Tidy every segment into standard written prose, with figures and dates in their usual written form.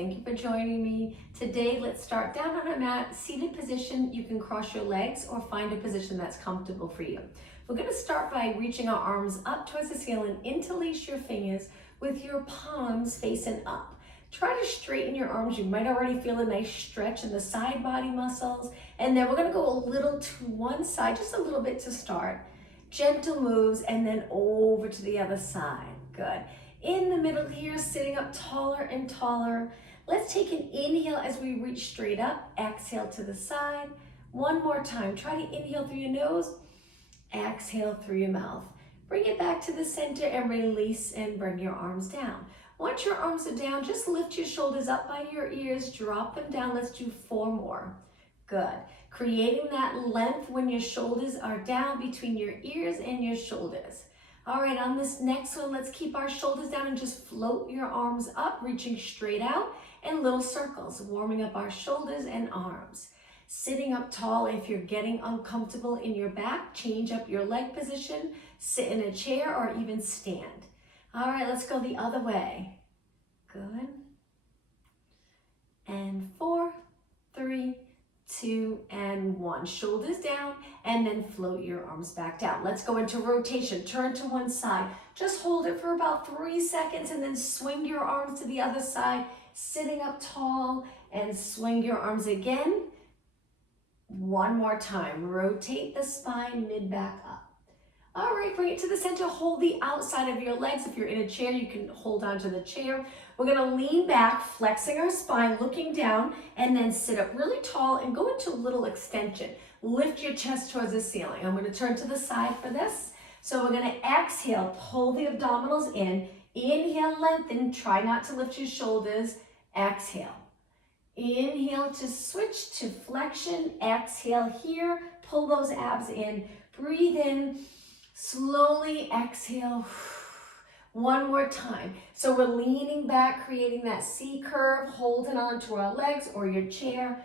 Thank you for joining me. Today, let's start down on a mat, seated position. You can cross your legs or find a position that's comfortable for you. We're gonna start by reaching our arms up towards the ceiling, interlace your fingers with your palms facing up. Try to straighten your arms. You might already feel a nice stretch in the side body muscles. And then we're gonna go a little to one side, just a little bit to start. Gentle moves and then over to the other side. Good. In the middle here, sitting up taller and taller. Let's take an inhale as we reach straight up. Exhale to the side. One more time. Try to inhale through your nose. Exhale through your mouth. Bring it back to the center and release and bring your arms down. Once your arms are down, just lift your shoulders up by your ears. Drop them down. Let's do 4 more. Good. Creating that length when your shoulders are down between your ears and your shoulders. All right, on this next one, let's keep our shoulders down and just float your arms up, reaching straight out in little circles, warming up our shoulders and arms. Sitting up tall, if you're getting uncomfortable in your back, change up your leg position, sit in a chair or even stand. All right, let's go the other way. Good. And 4, 3, 2, and 1. Shoulders down and then float your arms back down. Let's go into rotation. Turn to one side. Just hold it for about 3 seconds and then swing your arms to the other side, sitting up tall and swing your arms again. One more time. Rotate the spine, mid back up. All right, bring it to the center. Hold the outside of your legs. If you're in a chair, you can hold onto the chair. We're gonna lean back, flexing our spine, looking down, and then sit up really tall and go into a little extension. Lift your chest towards the ceiling. I'm gonna turn to the side for this. So we're gonna exhale, pull the abdominals in. Inhale, lengthen, try not to lift your shoulders. Exhale. Inhale to switch to flexion. Exhale here, pull those abs in. Breathe in. Slowly exhale. One more time. So we're leaning back, creating that C curve, holding on to our legs or your chair,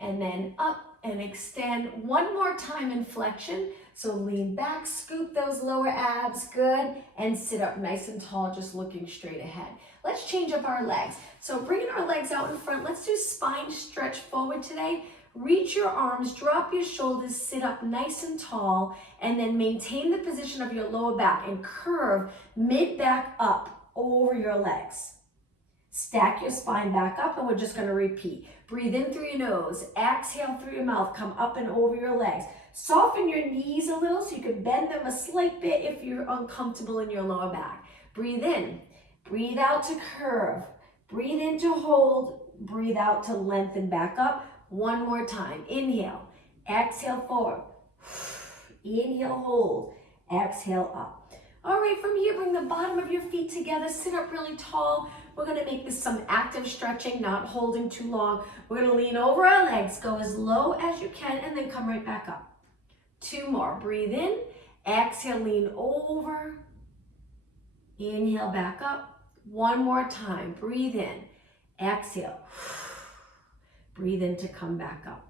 and then up and extend. One more time in flexion. So lean back, scoop those lower abs, good, and sit up nice and tall, just looking straight ahead. Let's change up our legs. So bringing our legs out in front, let's do spine stretch forward today. Reach your arms, drop your shoulders, sit up nice and tall, and then maintain the position of your lower back and curve mid back up over your legs. Stack your spine back up and we're just gonna repeat. Breathe in through your nose, exhale through your mouth, come up and over your legs. Soften your knees a little so you can bend them a slight bit if you're uncomfortable in your lower back. Breathe in, breathe out to curve, breathe in to hold, breathe out to lengthen back up. One more time. Inhale, exhale forward. Inhale, hold, exhale up. All right, from here, bring the bottom of your feet together, sit up really tall. We're gonna make this some active stretching, not holding too long. We're gonna lean over our legs, go as low as you can, and then come right back up. 2 more, breathe in, exhale, lean over. Inhale, back up. 1 more time, breathe in, exhale. Breathe in to come back up.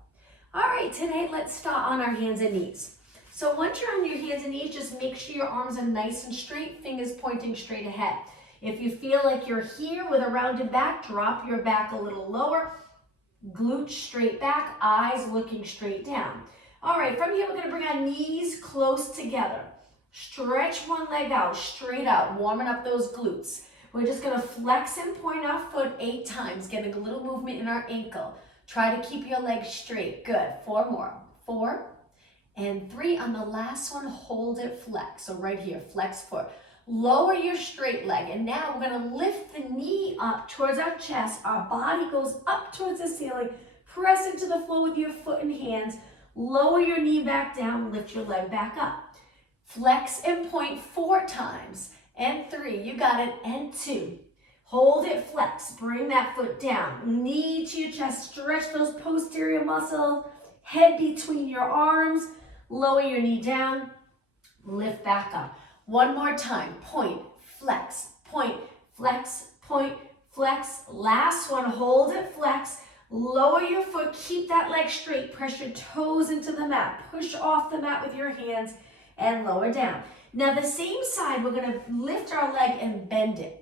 All right, today let's start on our hands and knees. So once you're on your hands and knees, just make sure your arms are nice and straight, fingers pointing straight ahead. If you feel like you're here with a rounded back, drop your back a little lower, glutes straight back, eyes looking straight down. All right, from here, we're gonna bring our knees close together. Stretch one leg out, straight out, warming up those glutes. We're just gonna flex and point our foot 8 times, getting a little movement in our ankle. Try to keep your legs straight. Good. 4 more. 4 and 3. On the last one, hold it, flex. So right here, flex foot. Lower your straight leg. And now we're going to lift the knee up towards our chest. Our body goes up towards the ceiling. Press into the floor with your foot and hands. Lower your knee back down. Lift your leg back up. Flex and point 4 times. And 3. You got it. And 2. Hold it, flex, bring that foot down. Knee to your chest, stretch those posterior muscles, head between your arms, lower your knee down, lift back up. 1 more time, point, flex, point, flex, point, flex. Last one, hold it, flex, lower your foot, keep that leg straight, press your toes into the mat, push off the mat with your hands and lower down. Now the same side, we're gonna lift our leg and bend it.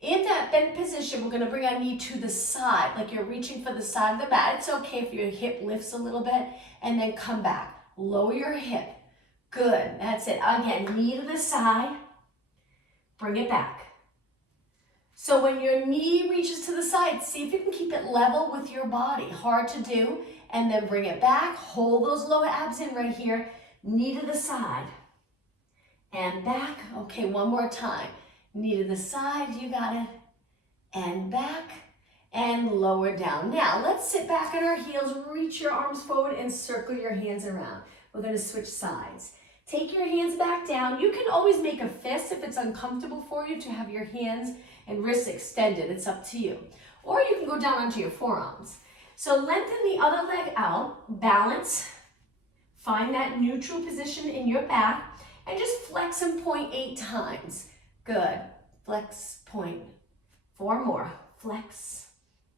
In that bent position, we're gonna bring our knee to the side, like you're reaching for the side of the mat. It's okay if your hip lifts a little bit, and then come back. Lower your hip. Good, that's it. Again, knee to the side, bring it back. So when your knee reaches to the side, see if you can keep it level with your body. Hard to do, and then bring it back. Hold those lower abs in right here. Knee to the side, and back. Okay, one more time. Knee to the side, you got it, and back, and lower down. Now, let's sit back on our heels, reach your arms forward, and circle your hands around. We're gonna switch sides. Take your hands back down. You can always make a fist if it's uncomfortable for you to have your hands and wrists extended. It's up to you. Or you can go down onto your forearms. So lengthen the other leg out, balance, find that neutral position in your back, and just flex and point 8 times. Good. Flex, point. 4 more. Flex.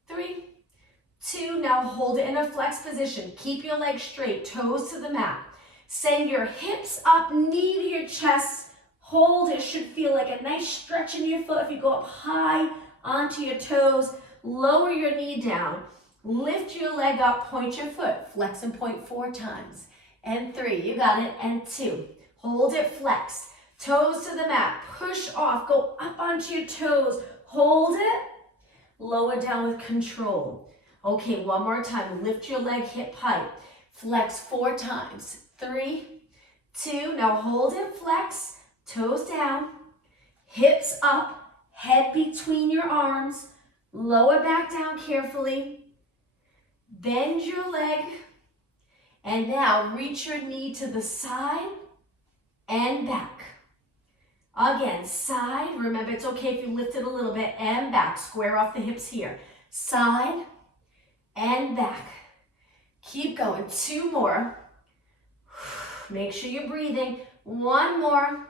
3, 2. Now hold it in a flex position. Keep your legs straight, toes to the mat. Send your hips up, knee to your chest. Hold. It should feel like a nice stretch in your foot. If you go up high onto your toes, lower your knee down. Lift your leg up, point your foot. Flex and point 4 times. And 3. You got it. And 2. Hold it, flex. Toes to the mat, push off, go up onto your toes, hold it, lower down with control. Okay, one more time, lift your leg hip height, flex 4 times, 3, 2, now hold it, flex, toes down, hips up, head between your arms, lower back down carefully, bend your leg, and now reach your knee to the side and back. Again, side, remember it's okay if you lift it a little bit, and back, square off the hips here. Side and back. Keep going, 2 more. Make sure you're breathing. 1 more,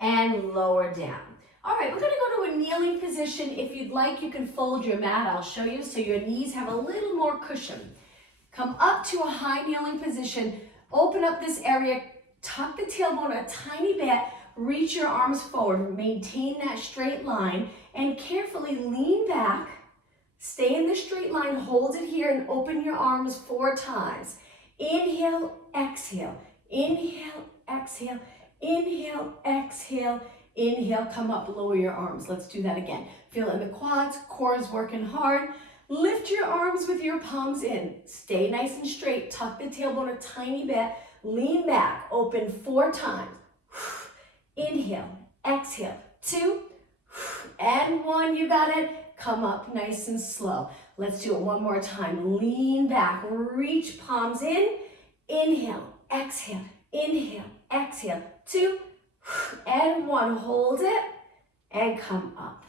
and lower down. All right, we're gonna go to a kneeling position. If you'd like, you can fold your mat, I'll show you, so your knees have a little more cushion. Come up to a high kneeling position, open up this area, tuck the tailbone a tiny bit, reach your arms forward, maintain that straight line, and carefully lean back. Stay in the straight line, hold it here, and open your arms 4 times. Inhale, exhale, inhale, exhale, inhale, exhale, inhale, come up, lower your arms. Let's do that again. Feel it in the quads, core is working hard. Lift your arms with your palms in. Stay nice and straight, tuck the tailbone a tiny bit, lean back, open 4 times. Inhale, exhale, 2, and 1, you got it. Come up nice and slow. Let's do it one more time. Lean back, reach palms in. Inhale, exhale, inhale, exhale, 2, and 1. Hold it, and come up.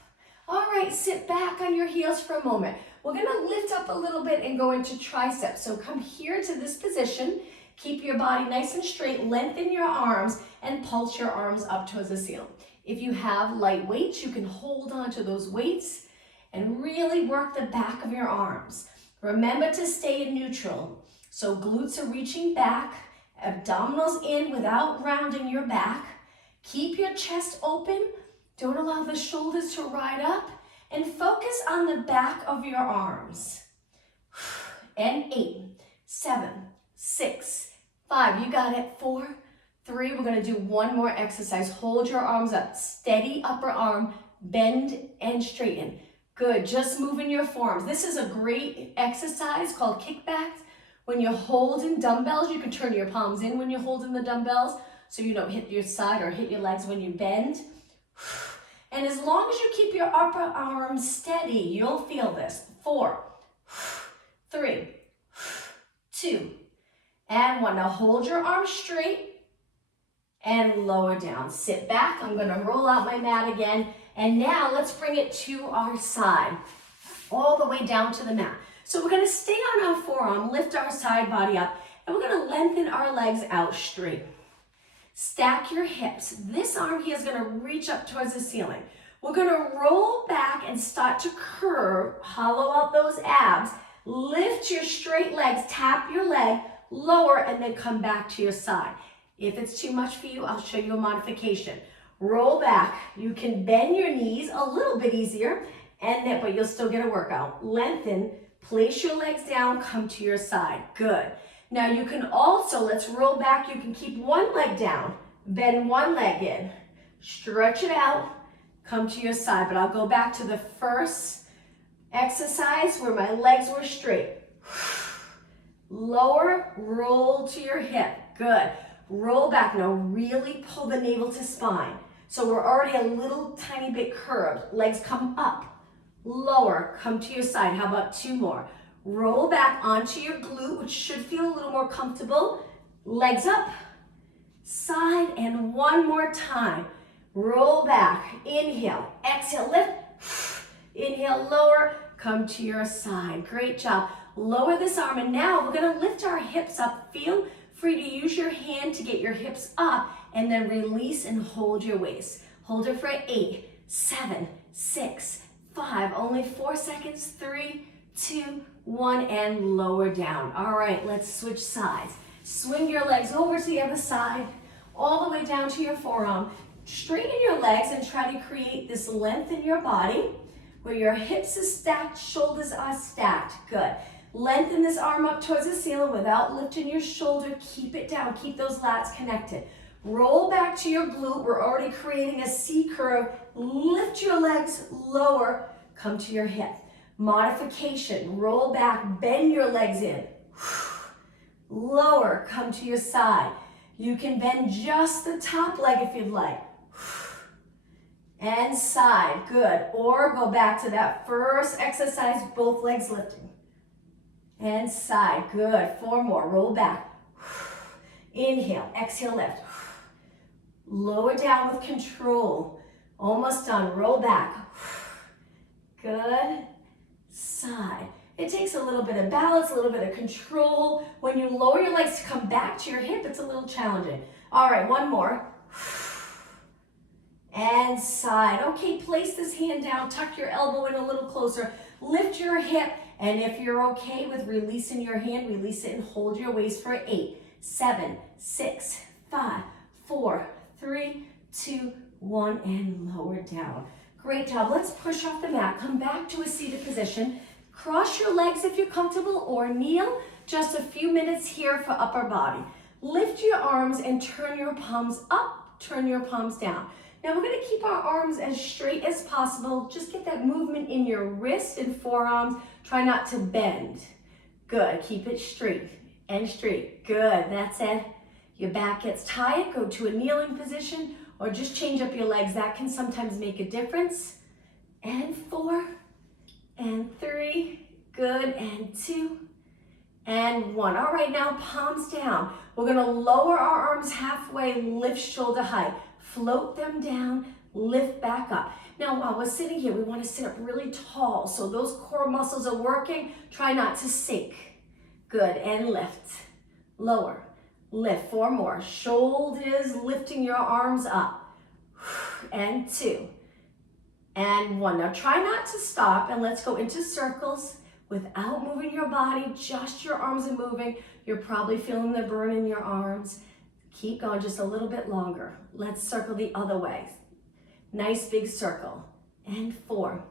All right, sit back on your heels for a moment. We're gonna lift up a little bit and go into triceps. So come here to this position. Keep your body nice and straight, lengthen your arms, and pulse your arms up towards the ceiling. If you have light weights, you can hold on to those weights and really work the back of your arms. Remember to stay in neutral. So glutes are reaching back, abdominals in without rounding your back. Keep your chest open. Don't allow the shoulders to ride up, and focus on the back of your arms. And 8, 7, 6, 5, you got it, 4, 3, we're gonna do one more exercise. Hold your arms up, steady upper arm, bend and straighten. Good, just moving your forearms. This is a great exercise called kickbacks. When you're holding dumbbells, you can turn your palms in when you're holding the dumbbells so you don't hit your side or hit your legs when you bend. And as long as you keep your upper arm steady, you'll feel this. 4, 3, 2, and 1. Now hold your arms straight and lower down. Sit back. I'm going to roll out my mat again. And now let's bring it to our side, all the way down to the mat. So we're going to stay on our forearm, lift our side body up, and we're going to lengthen our legs out straight. Stack your hips. This arm here is going to reach up towards the ceiling. We're going to roll back and start to curve, hollow out those abs. Lift your straight legs, tap your leg, lower, and then come back to your side. If it's too much for you, I'll show you a modification. Roll back. You can bend your knees a little bit easier, but you'll still get a workout. Lengthen, place your legs down, come to your side. Good. Now you can also, let's roll back. You can keep one leg down, bend one leg in, stretch it out, come to your side. But I'll go back to the first exercise where my legs were straight. Lower, roll to your hip. Good. Roll back. Now really pull the navel to spine. So we're already a little tiny bit curved. Legs come up. Lower, come to your side. How about two more? Roll back onto your glute, which should feel a little more comfortable. Legs up, side, and one more time. Roll back. Inhale. Exhale, lift. Inhale, lower. Come to your side. Great job. Lower this arm, and now we're going to lift our hips up. Feel free to use your hand to get your hips up, and then release and hold your waist. Hold it for 8, 7, 6, 5. Only 4 seconds. 3, 2, 1, and lower down. All right, let's switch sides. Swing your legs over to the other side, all the way down to your forearm. Straighten your legs and try to create this length in your body where your hips are stacked, shoulders are stacked. Good. Lengthen this arm up towards the ceiling without lifting your shoulder. Keep it down. Keep those lats connected. Roll back to your glute. We're already creating a C curve. Lift your legs lower. Come to your hip. Modification. Roll back. Bend your legs in. Lower. Come to your side. You can bend just the top leg if you'd like. And side. Good. Or go back to that first exercise, both legs lifting. And side. Good. 4 more. Roll back. Inhale. Exhale, lift. Lower down with control. Almost done. Roll back. Good. Side. It takes a little bit of balance, a little bit of control. When you lower your legs to come back to your hip, it's a little challenging. All right, one more. And side. Okay, place this hand down. Tuck your elbow in a little closer. Lift your hip. And if you're okay with releasing your hand, release it and hold your waist for 8, 7, 6, 5, 4, 3, 2, 1, and lower down. Great job. Let's push off the mat. Come back to a seated position. Cross your legs if you're comfortable or kneel. Just a few minutes here for upper body. Lift your arms and turn your palms up, turn your palms down. Now we're going to keep our arms as straight as possible. Just get that movement in your wrist and forearms. Try not to bend. Good. Keep it straight and straight. Good. That's it. Your back gets tight. Go to a kneeling position or just change up your legs. That can sometimes make a difference. And 4 and 3. Good. And 2 and 1. All right, now palms down. We're going to lower our arms halfway, lift shoulder height. Float them down, lift back up. Now, while we're sitting here, we want to sit up really tall. So those core muscles are working. Try not to sink. Good, and lift. Lower, lift. 4 more. Shoulders lifting your arms up. And 2 and 1. Now, try not to stop, and let's go into circles without moving your body. Just your arms are moving. You're probably feeling the burn in your arms. Keep going just a little bit longer. Let's circle the other way. Nice big circle. And 4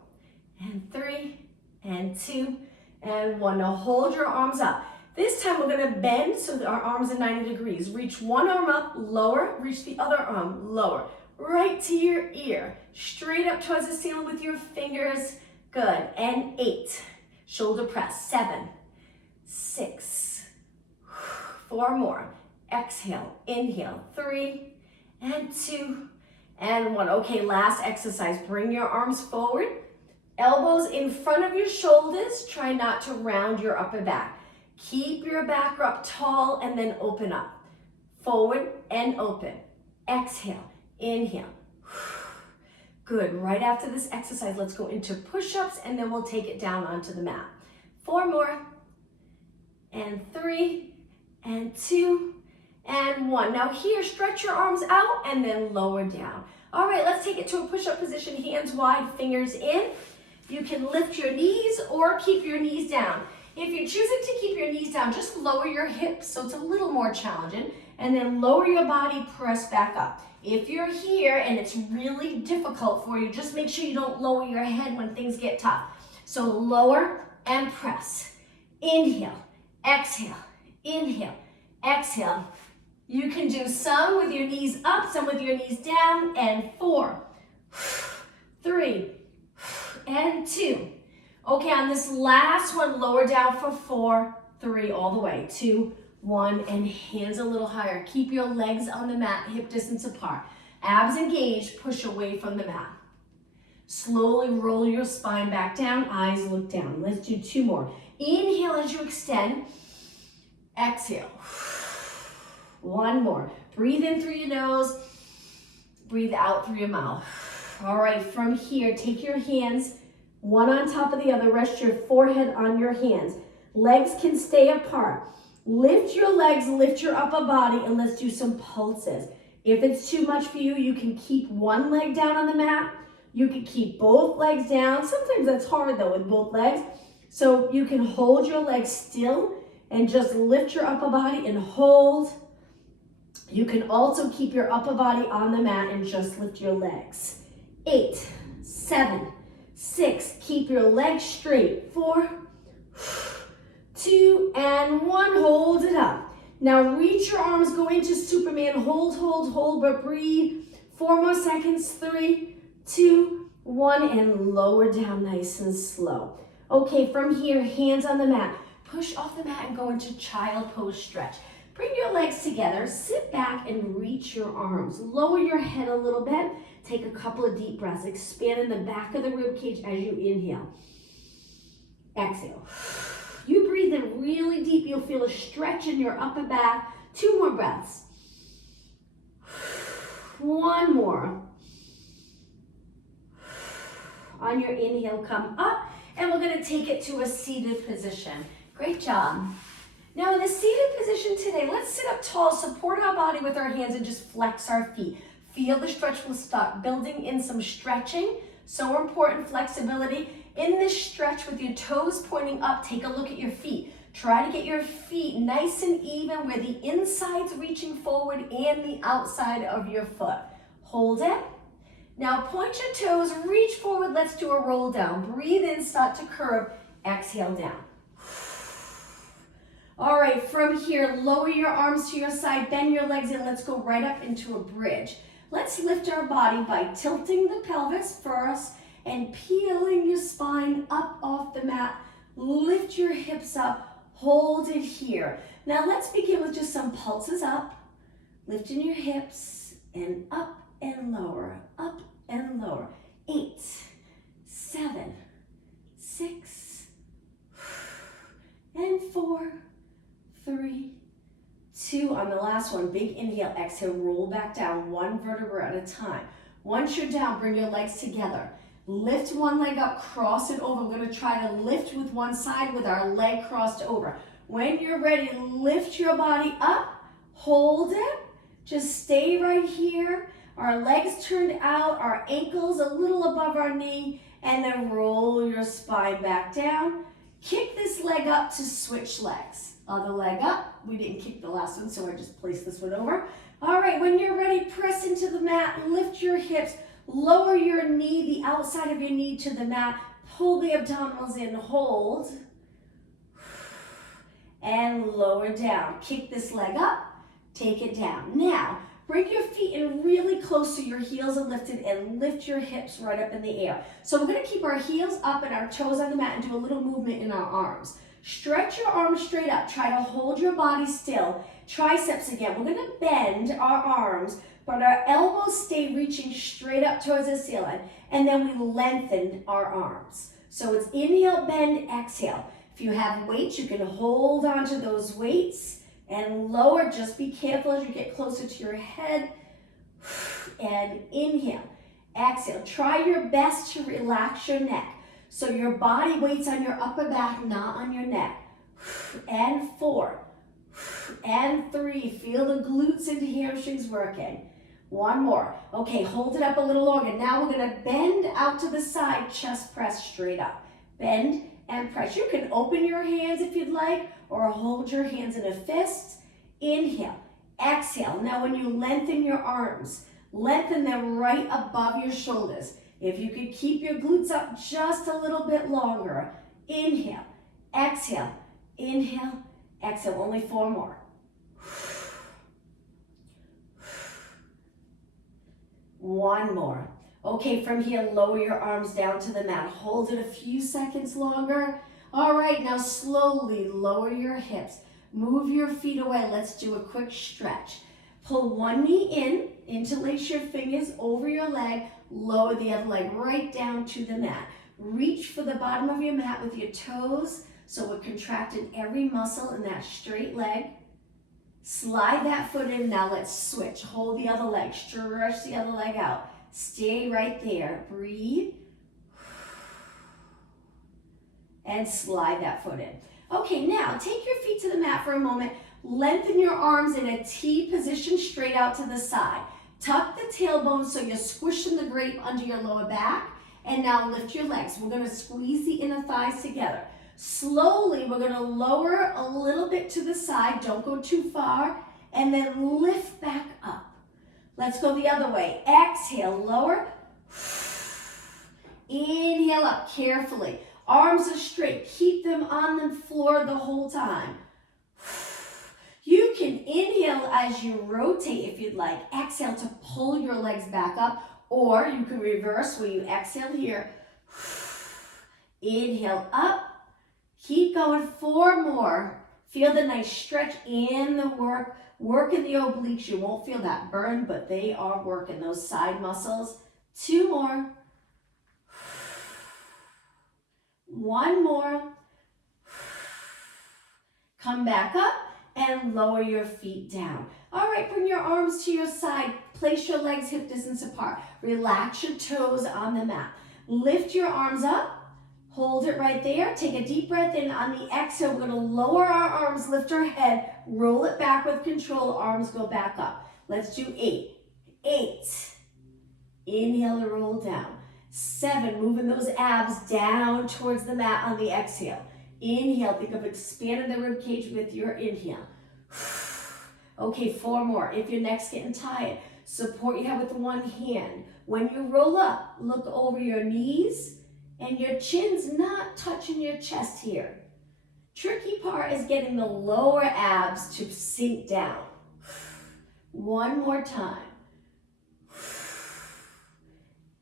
and 3 and 2 and 1. Now hold your arms up. This time we're going to bend so that our arms are 90 degrees. Reach one arm up, lower. Reach the other arm, lower. Right to your ear. Straight up towards the ceiling with your fingers. Good. And 8. Shoulder press. 7, 6, 4 more. Exhale, inhale, 3 and 2 and 1. Okay, last exercise. Bring your arms forward, elbows in front of your shoulders. Try not to round your upper back. Keep your back up tall and then open up. Forward and open. Exhale, inhale. Good. Right after this exercise, let's go into push-ups and then we'll take it down onto the mat. 4 more. And 3 and 2 and 1. Now here, stretch your arms out and then lower down. All right, let's take it to a push-up position. Hands wide, fingers in. You can lift your knees or keep your knees down. If you're choosing to keep your knees down, just lower your hips so it's a little more challenging. And then lower your body, press back up. If you're here and it's really difficult for you, just make sure you don't lower your head when things get tough. So lower and press. Inhale, exhale, inhale, exhale. You can do some with your knees up, some with your knees down, and 4, 3, and 2. Okay, on this last one, lower down for 4, 3, all the way, 2, 1, and hands a little higher. Keep your legs on the mat, hip distance apart. Abs engaged, push away from the mat. Slowly roll your spine back down, eyes look down. Let's do 2 more. Inhale as you extend, exhale. 1 more. Breathe in through your nose, breathe out through your mouth. All right, from here, take your hands, one on top of the other, rest your forehead on your hands. Legs can stay apart. Lift your legs, lift your upper body, and let's do some pulses. If it's too much for you, you can keep one leg down on the mat. You can keep both legs down. Sometimes that's hard though with both legs. So you can hold your legs still and just lift your upper body and hold. You can also keep your upper body on the mat and just lift your legs. 8, 7, 6, keep your legs straight. 4, 2, and 1, hold it up. Now reach your arms, go into Superman, hold, but breathe. 4 more seconds, 3, 2, 1, and lower down nice and slow. Okay, from here, hands on the mat. Push off the mat and go into child pose stretch. Bring your legs together, sit back and reach your arms. Lower your head a little bit. Take a couple of deep breaths. Expand in the back of the rib cage as you inhale. Exhale. You breathe in really deep. You'll feel a stretch in your upper back. 2 more breaths. 1 more. On your inhale, come up, and we're going to take it to a seated position. Great job. Now in the seated position today, let's sit up tall, support our body with our hands, and just flex our feet. Feel the stretch will start building in some stretching. So important, flexibility. In this stretch with your toes pointing up, take a look at your feet. Try to get your feet nice and even where the inside's reaching forward and the outside of your foot. Hold it. Now point your toes, reach forward. Let's do a roll down. Breathe in, start to curve. Exhale down. All right, from here, lower your arms to your side, bend your legs in. Let's go right up into a bridge. Let's lift our body by tilting the pelvis first and peeling your spine up off the mat. Lift your hips up, hold it here. Now let's begin with just some pulses up, lifting your hips and up and lower, up and lower. 8, 7, 6, and 4, 3, 2. On the last one, big inhale, exhale, roll back down 1 vertebra at a time. Once you're down, bring your legs together. Lift one leg up, cross it over. We're going to try to lift with one side with our leg crossed over. When you're ready, lift your body up, hold it. Just stay right here. Our legs turned out, our ankles a little above our knee, and then roll your spine back down. Kick this leg up to switch legs. Other leg up. We didn't kick the last one, so I just placed this one over. All right, when you're ready, press into the mat, lift your hips, lower your knee, the outside of your knee to the mat, pull the abdominals in, hold, and lower down. Kick this leg up, take it down. Now, bring your feet in really close so your heels are lifted and lift your hips right up in the air. So we're gonna keep our heels up and our toes on the mat and do a little movement in our arms. Stretch your arms straight up. Try to hold your body still. Triceps again. We're gonna bend our arms, but our elbows stay reaching straight up towards the ceiling, and then we lengthen our arms. So it's inhale, bend, exhale. If you have weights, you can hold on to those weights and lower. Just be careful as you get closer to your head. And inhale, exhale. Try your best to relax your neck. So your body weight's on your upper back, not on your neck. And 4, and 3. Feel the glutes and hamstrings working. 1 more. Okay, hold it up a little longer. Now we're gonna bend out to the side, chest press straight up. Bend and press. You can open your hands if you'd like, or hold your hands in a fist. Inhale, exhale. Now when you lengthen your arms, Lengthen them right above your shoulders. If you could keep your glutes up just a little bit longer. Inhale, exhale, inhale, exhale. Only 4 more. One more. Okay, from here, lower your arms down to the mat. Hold it a few seconds longer. All right, now slowly lower your hips. Move your feet away. Let's do a quick stretch. Pull one knee in, interlace your fingers over your leg, lower the other leg right down to the mat. Reach for the bottom of your mat with your toes, so we're contracting every muscle in that straight leg. Slide that foot in. Now let's switch. Hold the other leg. Stretch the other leg out. Stay right there. Breathe. And slide that foot in. Okay, now take your feet to the mat for a moment. Lengthen your arms in a T position straight out to the side. Tuck the tailbone so you're squishing the grape under your lower back. And now lift your legs. We're going to squeeze the inner thighs together. Slowly, we're going to lower a little bit to the side. Don't go too far. And then lift back up. Let's go the other way. Exhale, lower. Inhale up carefully. Arms are straight. Keep them on the floor the whole time. You can inhale as you rotate if you'd like. Exhale to pull your legs back up. Or you can reverse where you exhale here. Inhale up. Keep going. 4 more. Feel the nice stretch in the work. Work in the obliques. You won't feel that burn, but they are working those side muscles. 2 more. 1 more. Come back up and lower your feet down. All right, bring your arms to your side. Place your legs hip distance apart. Relax your toes on the mat. Lift your arms up. Hold it right there. Take a deep breath in. On the exhale, we're going to lower our arms, lift our head, roll it back with control. Arms go back up. Let's do 8. 8. Inhale to roll down. 7. Moving those abs down towards the mat on the exhale. Inhale. Think of expanding the rib cage with your inhale. Okay, 4 more. If your neck's getting tired, support your head with one hand. When you roll up, look over your knees. And your chin's not touching your chest here. Tricky part is getting the lower abs to sink down. 1 more time.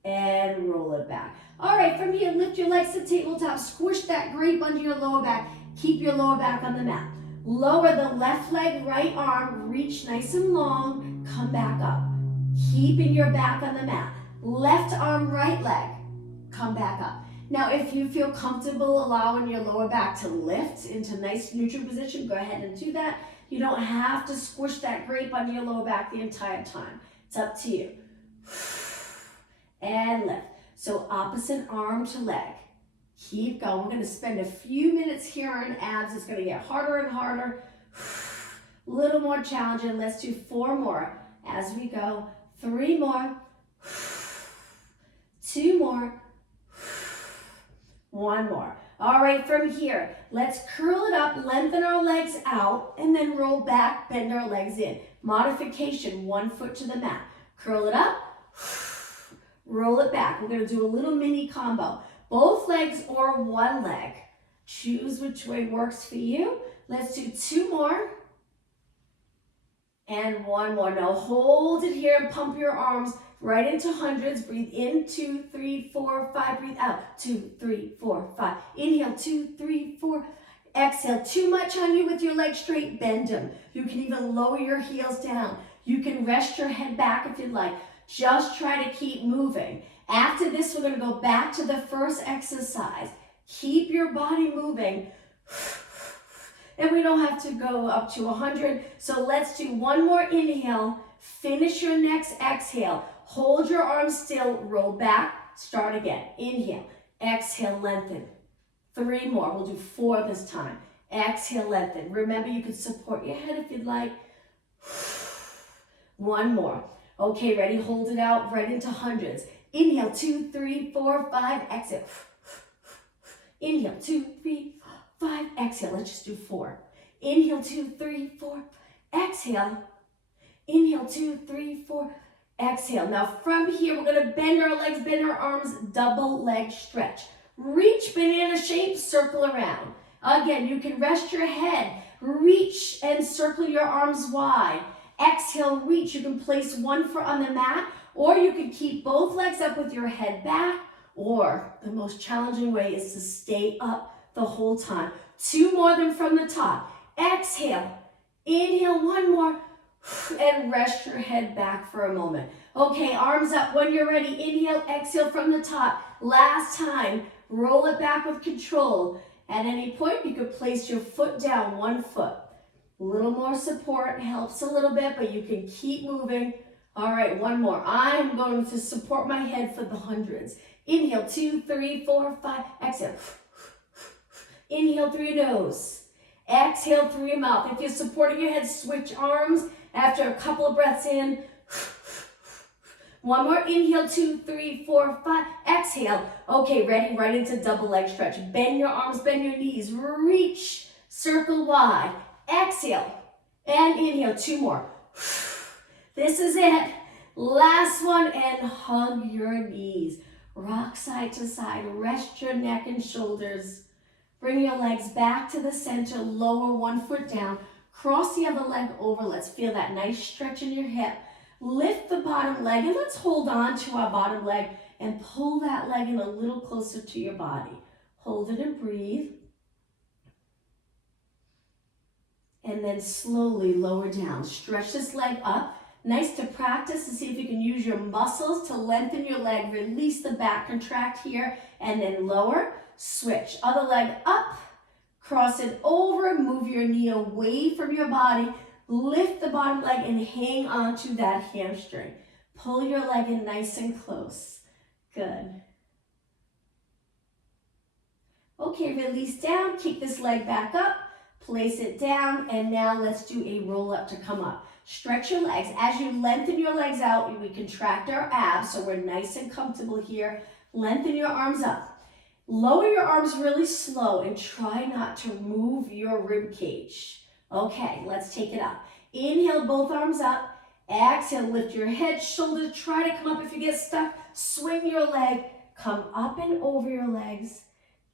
And roll it back. All right, from here, lift your legs to tabletop. Squish that grape under your lower back. Keep your lower back on the mat. Lower the left leg, right arm. Reach nice and long. Come back up. Keeping your back on the mat. Left arm, right leg. Come back up. Now, if you feel comfortable allowing your lower back to lift into nice neutral position, go ahead and do that. You don't have to squish that grape under your lower back the entire time. It's up to you. And lift. So opposite arm to leg. Keep going. We're going to spend a few minutes here on abs. It's going to get harder and harder. A little more challenging. Let's do 4 more as we go. 3 more. 2 more. 1 more. All right, from here, let's curl it up, lengthen our legs out, and then roll back, bend our legs in. Modification, 1 foot to the mat. Curl it up, roll it back. We're going to do a little mini combo. Both legs or 1 leg. Choose which way works for you. Let's do 2 more. And 1 more. Now hold it here and pump your arms right into hundreds. Breathe in, 2, 3, 4, 5. Breathe out, 2, 3, 4, 5. Inhale, 2, 3, 4. Exhale. Too much on you with your legs straight. Bend them. You can even lower your heels down. You can rest your head back if you'd like. Just try to keep moving. After this, we're going to go back to the first exercise. Keep your body moving. And we don't have to go up to 100. So let's do 1 more inhale. Finish your next exhale. Hold your arms still. Roll back. Start again. Inhale. Exhale. Lengthen. 3 more. We'll do 4 this time. Exhale. Lengthen. Remember, you can support your head if you'd like. 1 more. Okay, ready? Hold it out right into hundreds. Inhale. 2, 3, 4, 5. Exhale. Inhale. 2, 3, 5. Exhale. Let's just do 4. Inhale. 2, 3, 4. Exhale. Inhale. 2, 3, 4. exhale. Now from here, we're gonna bend our legs, bend our arms, double leg stretch. Reach banana shape, circle around. Again, you can rest your head, reach and circle your arms wide. Exhale, reach. You can place one foot on the mat, or you can keep both legs up with your head back, or the most challenging way is to stay up the whole time. 2 more than from the top. Exhale, inhale, 1 more, and rest your head back for a moment. Okay, arms up when you're ready. Inhale, exhale from the top. Last time, roll it back with control. At any point, you could place your foot down, 1 foot. A little more support helps a little bit, but you can keep moving. All right, 1 more. I'm going to support my head for the hundreds. Inhale, 2, 3, 4, 5. Exhale. Inhale through your nose. Exhale through your mouth. If you're supporting your head, switch arms after a couple of breaths in. 1 more. Inhale, 2, 3, 4, 5. Exhale. Okay, ready? Right into double leg stretch. Bend your arms, bend your knees. Reach, circle wide. Exhale and inhale. 2 more. This is it. Last one, and hug your knees. Rock side to side. Rest your neck and shoulders. Bring your legs back to the center. Lower 1 foot down. Cross the other leg over. Let's feel that nice stretch in your hip. Lift the bottom leg, and let's hold on to our bottom leg and pull that leg in a little closer to your body. Hold it and breathe. And then slowly lower down. Stretch this leg up. Nice to practice to see if you can use your muscles to lengthen your leg. Release the back, contract here, and then lower. Switch. Other leg up. Cross it over. Move your knee away from your body. Lift the bottom leg and hang on to that hamstring. Pull your leg in nice and close. Good. Okay, release down. Kick this leg back up. Place it down, and now let's do a roll up to come up. Stretch your legs. As you lengthen your legs out, we contract our abs, so we're nice and comfortable here. Lengthen your arms up. Lower your arms really slow and try not to move your rib cage. Okay, let's take it up. Inhale, both arms up. Exhale, lift your head, shoulders. Try to come up. If you get stuck, swing your leg. Come up and over your legs.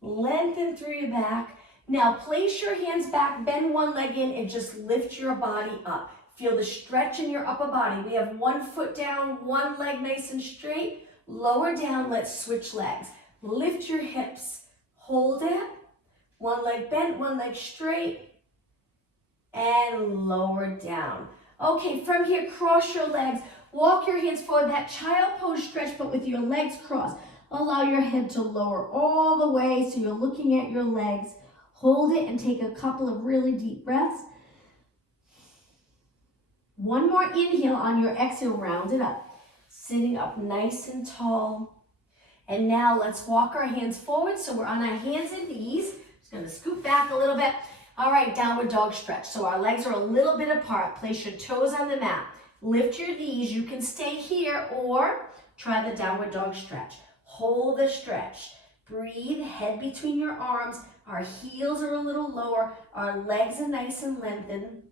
Lengthen through your back. Now place your hands back, bend one leg in, and just lift your body up. Feel the stretch in your upper body. We have 1 foot down, 1 leg nice and straight. Lower down, let's switch legs. Lift your hips. Hold it. 1 leg bent, 1 leg straight. And lower down. Okay, from here, cross your legs. Walk your hands forward. That child pose stretch, but with your legs crossed. Allow your head to lower all the way so you're looking at your legs. Hold it and take a couple of really deep breaths. 1 more inhale on your exhale, round it up. Sitting up nice and tall. And now let's walk our hands forward. So we're on our hands and knees. Just gonna scoot back a little bit. All right, downward dog stretch. So our legs are a little bit apart. Place your toes on the mat. Lift your knees. You can stay here or try the downward dog stretch. Hold the stretch. Breathe, head between your arms. Our heels are a little lower. Our legs are nice and lengthened.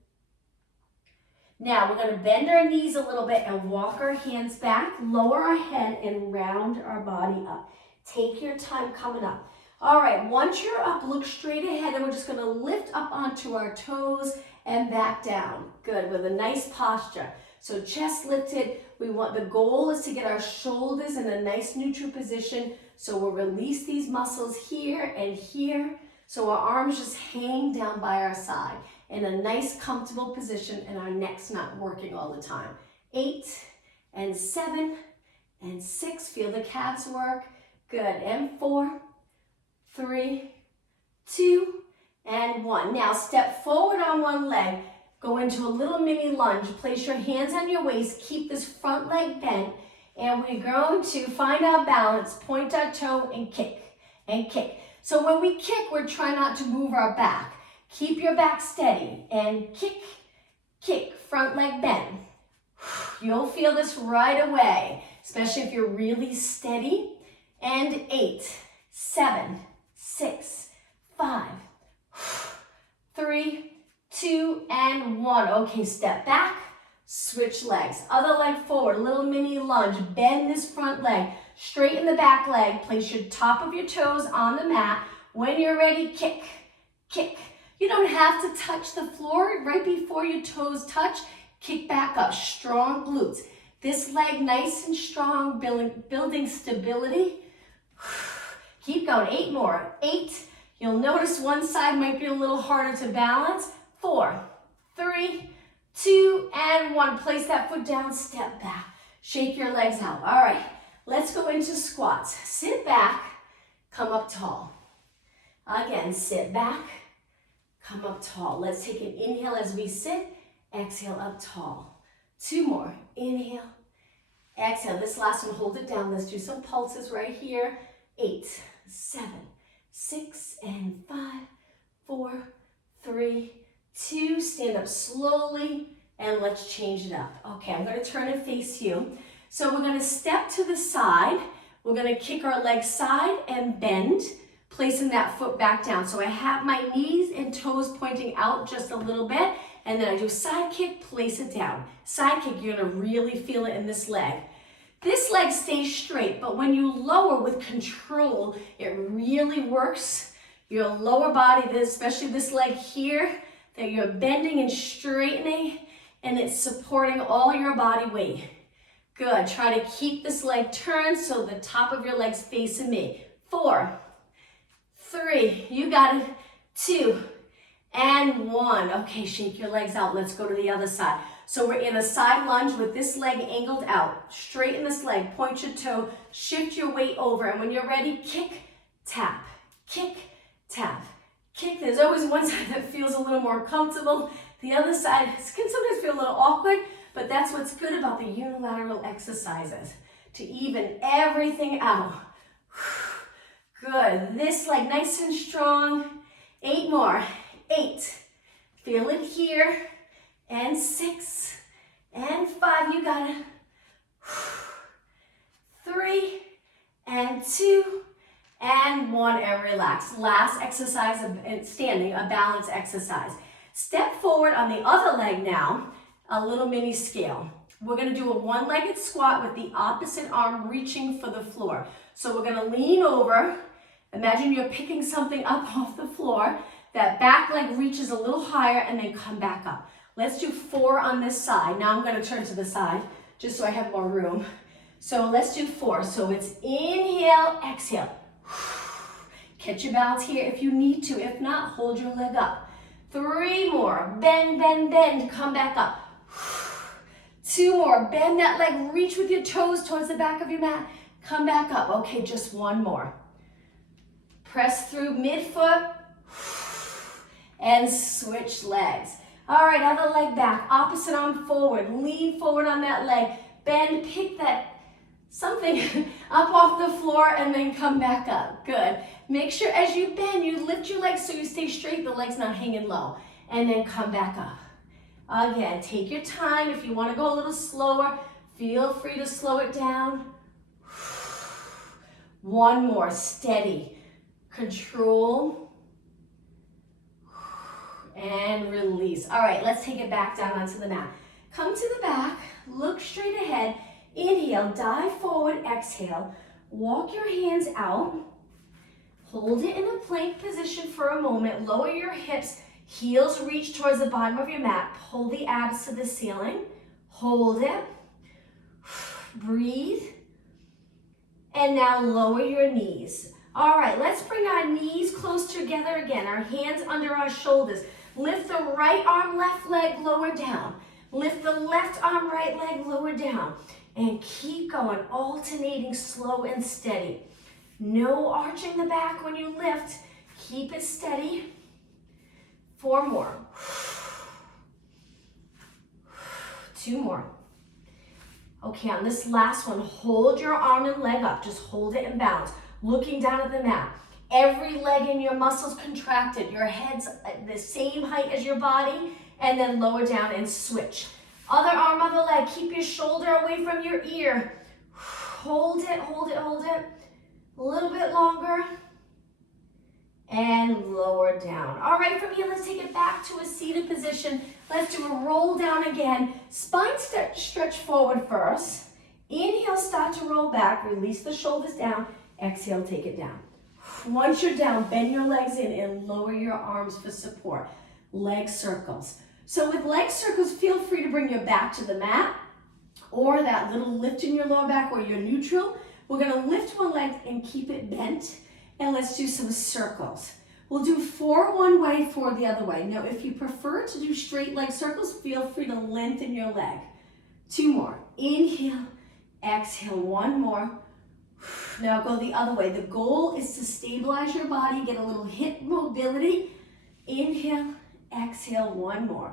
Now we're going to bend our knees a little bit and walk our hands back, lower our head, and round our body up. Take your time coming up. All right, once you're up, look straight ahead, and we're just going to lift up onto our toes and back down. Good, with a nice posture. So chest lifted. The goal is to get our shoulders in a nice neutral position. So we'll release these muscles here and here. So our arms just hang down by our side in a nice comfortable position, and our neck's not working all the time. 8 and 7 and 6. Feel the calves work. Good. And 4, 3, 2, and 1. Now step forward on one leg. Go into a little mini lunge. Place your hands on your waist. Keep this front leg bent. And we're going to find our balance, point our toe, and kick, and kick. So when we kick, we're trying not to move our back. Keep your back steady, and kick, kick, front leg bend. You'll feel this right away, especially if you're really steady. And 8, 7, 6, 5, 3, 2, and 1. Okay, step back, switch legs. Other leg forward, little mini lunge. Bend this front leg. Straighten the back leg. Place your top of your toes on the mat. When you're ready, kick, kick. You don't have to touch the floor. Right before your toes touch, kick back up. Strong glutes. This leg nice and strong, building stability. Keep going. 8 more. 8. You'll notice one side might be a little harder to balance. 4, 3, 2, and 1. Place that foot down, step back. Shake your legs out. All right, let's go into squats. Sit back, come up tall. Again, sit back, come up tall. Let's take an inhale as we sit. Exhale up tall. 2 more. Inhale, exhale. This last one, hold it down. Let's do some pulses right here. 8, 7, 6, and 5, 4, 3, 2. Stand up slowly, and let's change it up. Okay, I'm going to turn and face you. So we're going to step to the side. We're going to kick our leg side and bend, placing that foot back down. So I have my knees and toes pointing out just a little bit, and then I do side kick, place it down. Side kick, you're going to really feel it in this leg. This leg stays straight, but when you lower with control, it really works your lower body, especially this leg here, that you're bending and straightening, and it's supporting all your body weight. Good. Try to keep this leg turned so the top of your leg's facing me. 4, 3, you got it. 2, and 1. Okay, shake your legs out. Let's go to the other side. So we're in a side lunge with this leg angled out. Straighten this leg, point your toe, shift your weight over, and when you're ready, kick, tap, kick, tap, kick. There's always one side that feels a little more comfortable. The other side can sometimes feel a little awkward, but that's what's good about the unilateral exercises, to even everything out. Good. This leg nice and strong. 8 more. 8. Feel it here. And 6. And 5. You got it. 3. And 2. And 1. And relax. Last exercise of standing, a balance exercise. Step forward on the other leg now. A little mini scale. We're going to do a one-legged squat with the opposite arm reaching for the floor. So we're going to lean over. Imagine you're picking something up off the floor. That back leg reaches a little higher and then come back up. Let's do 4 on this side. Now I'm going to turn to the side just so I have more room. So let's do 4. So it's inhale, exhale. Catch your balance here if you need to. If not, hold your leg up. 3 more. Bend, bend, bend. Come back up. 2 more. Bend that leg. Reach with your toes towards the back of your mat. Come back up. Okay, just 1 more. Press through midfoot. And switch legs. All right, other leg back. Opposite arm forward. Lean forward on that leg. Bend, pick that something up off the floor and then come back up. Good. Make sure as you bend, you lift your legs so you stay straight, the leg's not hanging low. And then come back up. Again, take your time. If you want to go a little slower, feel free to slow it down. 1 more. Steady. Control. And release. All right, let's take it back down onto the mat. Come to the back. Look straight ahead. Inhale, dive forward, exhale. Walk your hands out. Hold it in a plank position for a moment. Lower your hips. Heels reach towards the bottom of your mat. Pull the abs to the ceiling. Hold it. Breathe. And now lower your knees. All right, let's bring our knees close together again. Our hands under our shoulders. Lift the right arm, left leg, lower down. Lift the left arm, right leg, lower down. And keep going, alternating slow and steady. No arching the back when you lift. Keep it steady. 4 more. 2 more. Okay, on this last one, hold your arm and leg up. Just hold it in balance. Looking down at the mat. Every leg in your muscles contracted. Your head's at the same height as your body. And then lower down and switch. Other arm, other leg. Keep your shoulder away from your ear. Hold it, hold it, hold it. A little bit longer. and lower down. All right, from here, let's take it back to a seated position. Let's do a roll down again. Spine stretch forward first. Inhale, start to roll back. Release the shoulders down. Exhale, take it down. Once you're down, bend your legs in and lower your arms for support. Leg circles. So with leg circles, feel free to bring your back to the mat or that little lift in your lower back where you're neutral. We're gonna lift one leg and keep it bent, and let's do some circles. We'll do 4 one way, 4 the other way. Now, if you prefer to do straight leg circles, feel free to lengthen your leg. 2 more. Inhale, exhale, 1 more. Now go the other way. The goal is to stabilize your body, get a little hip mobility. Inhale, exhale, 1 more.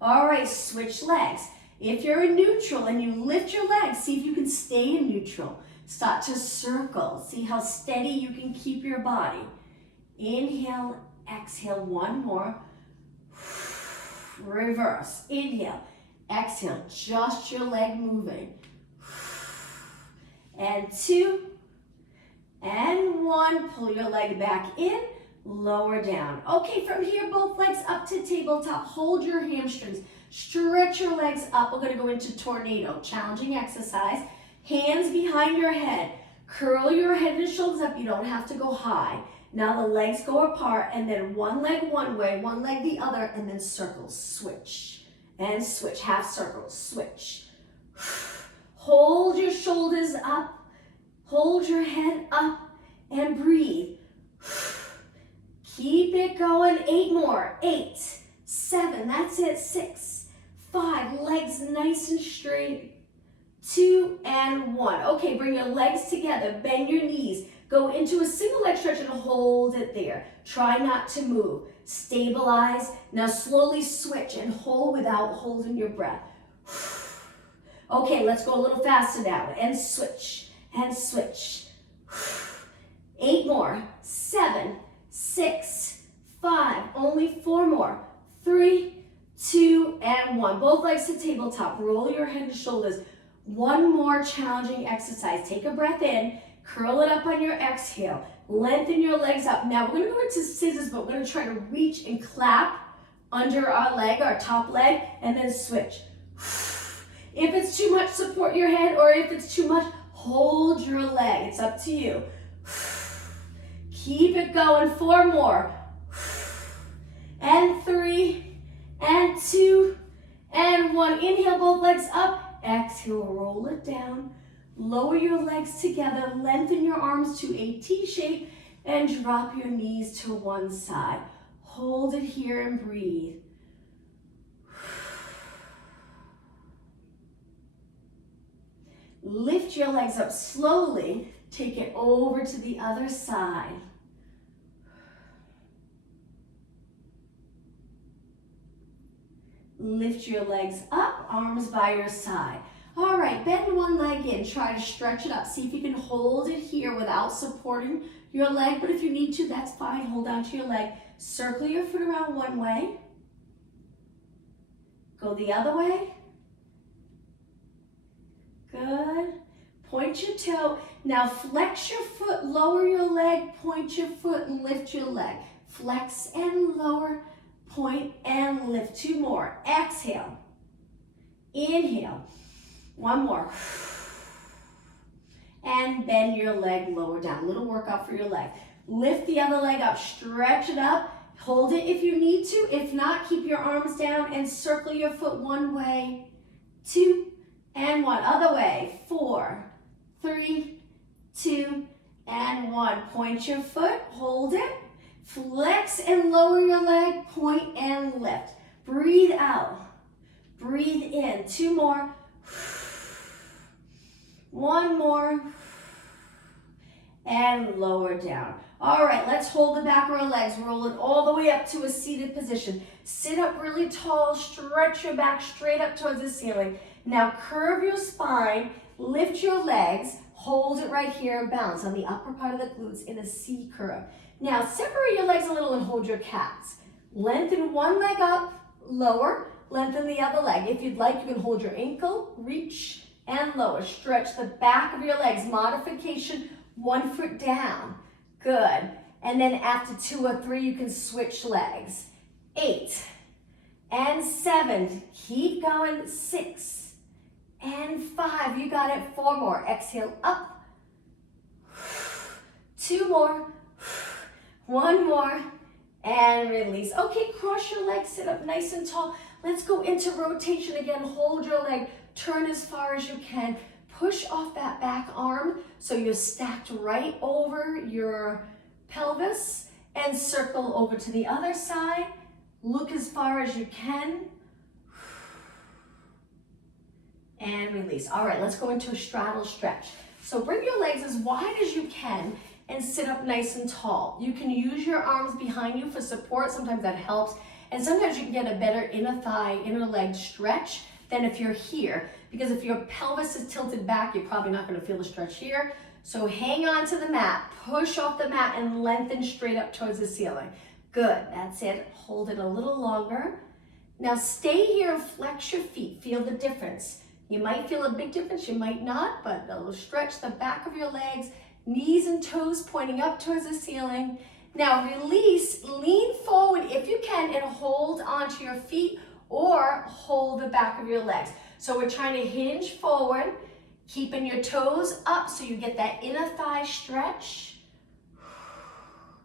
All right, switch legs. If you're in neutral and you lift your legs, see if you can stay in neutral. Start to circle. See how steady you can keep your body. Inhale, exhale, 1 more. Reverse. Inhale, exhale, just your leg moving. And 2, and 1. Pull your leg back in, lower down. Okay, from here, both legs up to tabletop. Hold your hamstrings. Stretch your legs up. We're going to go into tornado. Challenging exercise. Hands behind your head. Curl your head and shoulders up. You don't have to go high. Now the legs go apart, and then one leg one way, one leg the other, and then circles. Switch and switch. Half circles. Switch. Hold your shoulders up. Hold your head up and breathe. Keep it going. 8 more. 8, 7. That's it. 6, 5. Legs nice and straight. 2 and 1. Okay, bring your legs together. Bend your knees. Go into a single leg stretch and hold it there. Try not to move. Stabilize. Now slowly switch and hold without holding your breath. Okay, let's go a little faster now. And switch, and switch. 8 more. 7, 6, 5. Only 4 more. 3, 2, and 1. Both legs to tabletop. Roll your head and shoulders. 1 more challenging exercise. Take a breath in. Curl it up on your exhale. Lengthen your legs up. Now we're going to go into scissors, but we're going to try to reach and clap under our leg, our top leg, and then switch. If it's too much, support your head, or if it's too much, hold your leg. It's up to you. Keep it going. 4 more. And 3, and 2, and 1. Inhale, both legs up. Exhale, roll it down. Lower your legs together. Lengthen your arms to a T shape and drop your knees to one side. Hold it here and breathe. Lift your legs up slowly. Take it over to the other side. Lift your legs up, arms by your side. All right, bend one leg in. Try to stretch it up. See if you can hold it here without supporting your leg, but if you need to, that's fine. Hold on to your leg. Circle your foot around one way. Go the other way. Good. Point your toe. Now flex your foot, lower your leg, point your foot and lift your leg. Flex and lower, point and lift. 2 more. Exhale. Inhale. 1 more. And bend your leg lower down. Little workout for your leg. Lift the other leg up. Stretch it up. Hold it if you need to. If not, keep your arms down and circle your foot one way. 2 and 1. Other way. 4, 3, 2, and 1. Point your foot. Hold it. Flex and lower your leg. Point and lift. Breathe out. Breathe in. 2 more. 1 more. And lower down. All right, let's hold the back of our legs. Roll it all the way up to a seated position. Sit up really tall. Stretch your back straight up towards the ceiling. Now curve your spine. Lift your legs. Hold it right here and balance on the upper part of the glutes in a C curve. Now separate your legs a little and hold your cats. Lengthen one leg up, lower. Lengthen the other leg. If you'd like, you can hold your ankle, reach, and lower. Stretch the back of your legs. Modification, 1 foot down. Good. And then after 2 or 3, you can switch legs. 8 and 7. Keep going. 6 and 5. You got it. 4 more. Exhale up. 2 more. 1 more. And release. Okay, cross your legs. Sit up nice and tall. Let's go into rotation again. Hold your leg. Turn as far as you can. Push off that back arm so you're stacked right over your pelvis, and circle over to the other side. Look as far as you can. And release. All right, let's go into a straddle stretch. So bring your legs as wide as you can and sit up nice and tall. You can use your arms behind you for support. Sometimes that helps. And sometimes you can get a better inner thigh, inner leg stretch than if you're here. Because if your pelvis is tilted back, you're probably not going to feel the stretch here. So hang on to the mat, push off the mat, and lengthen straight up towards the ceiling. Good, that's it. Hold it a little longer. Now stay here and flex your feet. Feel the difference. You might feel a big difference, you might not, but it'll stretch the back of your legs, knees and toes pointing up towards the ceiling. Now release, lean forward if you can, and hold onto your feet or hold the back of your legs. So we're trying to hinge forward, keeping your toes up so you get that inner thigh stretch.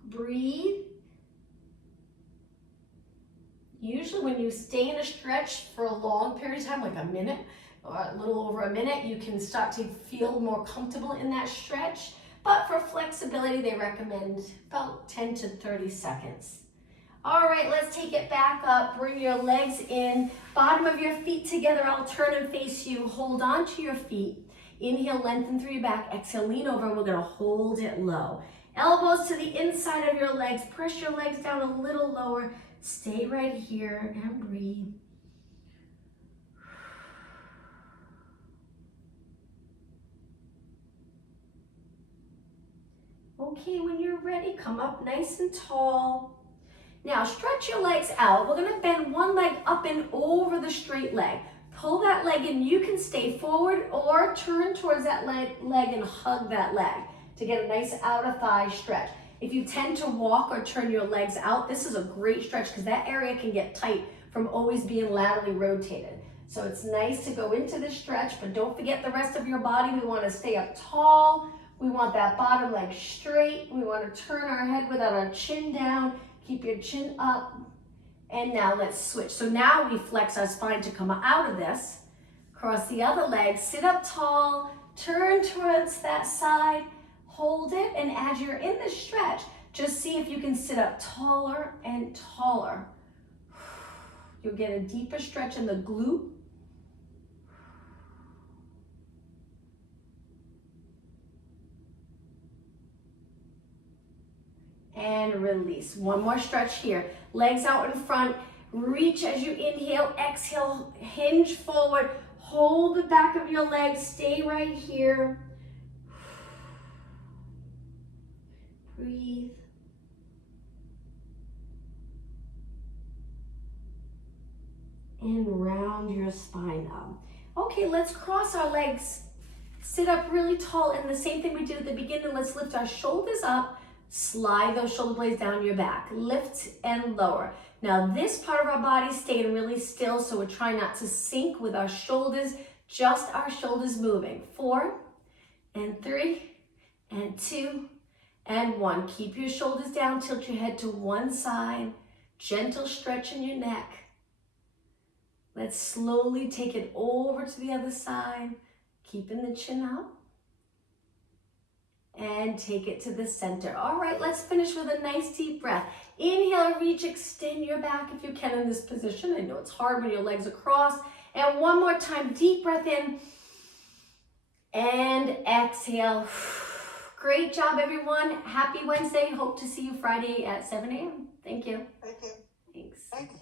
Breathe. Usually when you stay in a stretch for a long period of time, like a minute or a little over a minute, you can start to feel more comfortable in that stretch. But for flexibility, they recommend about 10 to 30 seconds. All right, let's take it back up. Bring your legs in, bottom of your feet together. I'll turn and face you. Hold on to your feet. Inhale, lengthen through your back. Exhale, lean over. We're gonna hold it low. Elbows to the inside of your legs. Press your legs down a little lower. Stay right here and breathe. Okay, when you're ready, come up nice and tall. Now stretch your legs out. We're gonna bend one leg up and over the straight leg. Pull that leg in. You can stay forward or turn towards that leg and hug that leg to get a nice outer thigh stretch. If you tend to walk or turn your legs out, this is a great stretch because that area can get tight from always being laterally rotated. So it's nice to go into the stretch, but don't forget the rest of your body. We want to stay up tall. We want that bottom leg straight. We want to turn our head without our chin down. Keep your chin up. And now let's switch. So now we flex our spine to come out of this. Cross the other leg, sit up tall, turn towards that side, hold it, and as you're in the stretch, just see if you can sit up taller and taller. You'll get a deeper stretch in the glute. And release. One more stretch here. Legs out in front. Reach as you inhale. Exhale. Hinge forward. Hold the back of your legs. Stay right here. Breathe. And round your spine up. Okay, let's cross our legs. Sit up really tall. And the same thing we did at the beginning. Let's lift our shoulders up. Slide those shoulder blades down your back. Lift and lower. Now this part of our body is staying really still, so we're trying not to sink with our shoulders, just our shoulders moving. 4 and 3 and 2 and 1. Keep your shoulders down, tilt your head to one side. Gentle stretch in your neck. Let's slowly take it over to the other side, keeping the chin up. And take it to the center. All right, let's finish with a nice deep breath. Inhale, reach, extend your back if you can in this position. I know it's hard when your legs are crossed. And one more time, deep breath in. And exhale. Great job, everyone. Happy Wednesday. Hope to see you Friday at 7 a.m. Thank you. Thank you. Thanks. Thank you.